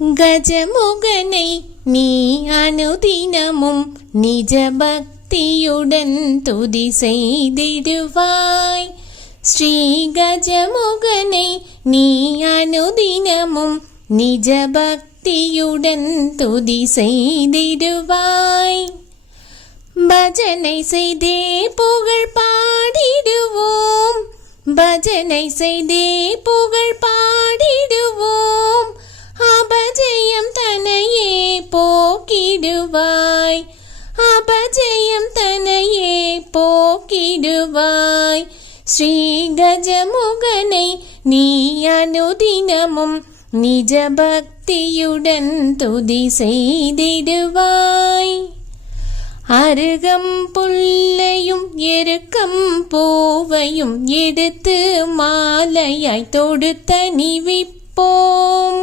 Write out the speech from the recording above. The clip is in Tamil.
கஜமுகனை நீ அனுதினமும் நிஜ பக்தியுடன் துதி செய்திடுவாய். ஸ்ரீ கஜமுகனை நீ அனுதினமும் நிஜ பக்தியுடன் துதி செய்திடுவாய். பஜனை செய்தே புகழ் பாடிடுவோம், பஜனை செய்தே புகழ் பாடிடுவோம். அபஜயம் தனையே போக்கிடுவாய், அபஜயம் தனையே போக்கிடுவாய். ஸ்ரீ கஜமுகனை நீ அனுதினமும் நிஜ பக்தியுடன் துதி செய்திடுவாய். அருகம் புல்லையும் எருக்கம் பூவையும் எடுத்து மாலையாய் தொடுத்த நிவிப்போம்.